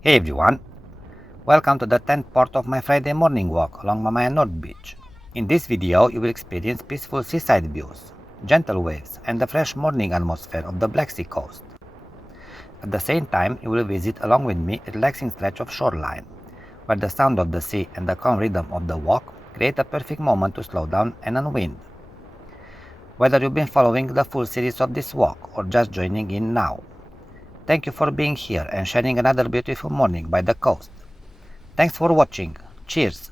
Hey everyone, welcome to the 10th part of my Friday morning walk along Mamaia Nord beach. In this video you will experience peaceful seaside views, gentle waves and the fresh morning atmosphere of the Black Sea coast. At the same time you will visit along with me a relaxing stretch of shoreline, where the sound of the sea and the calm rhythm of the walk create a perfect moment to slow down and unwind. Whether you've been following the full series of this walk or just joining in now, thank you for being here and sharing another beautiful morning by the coast. Thanks for watching. Cheers!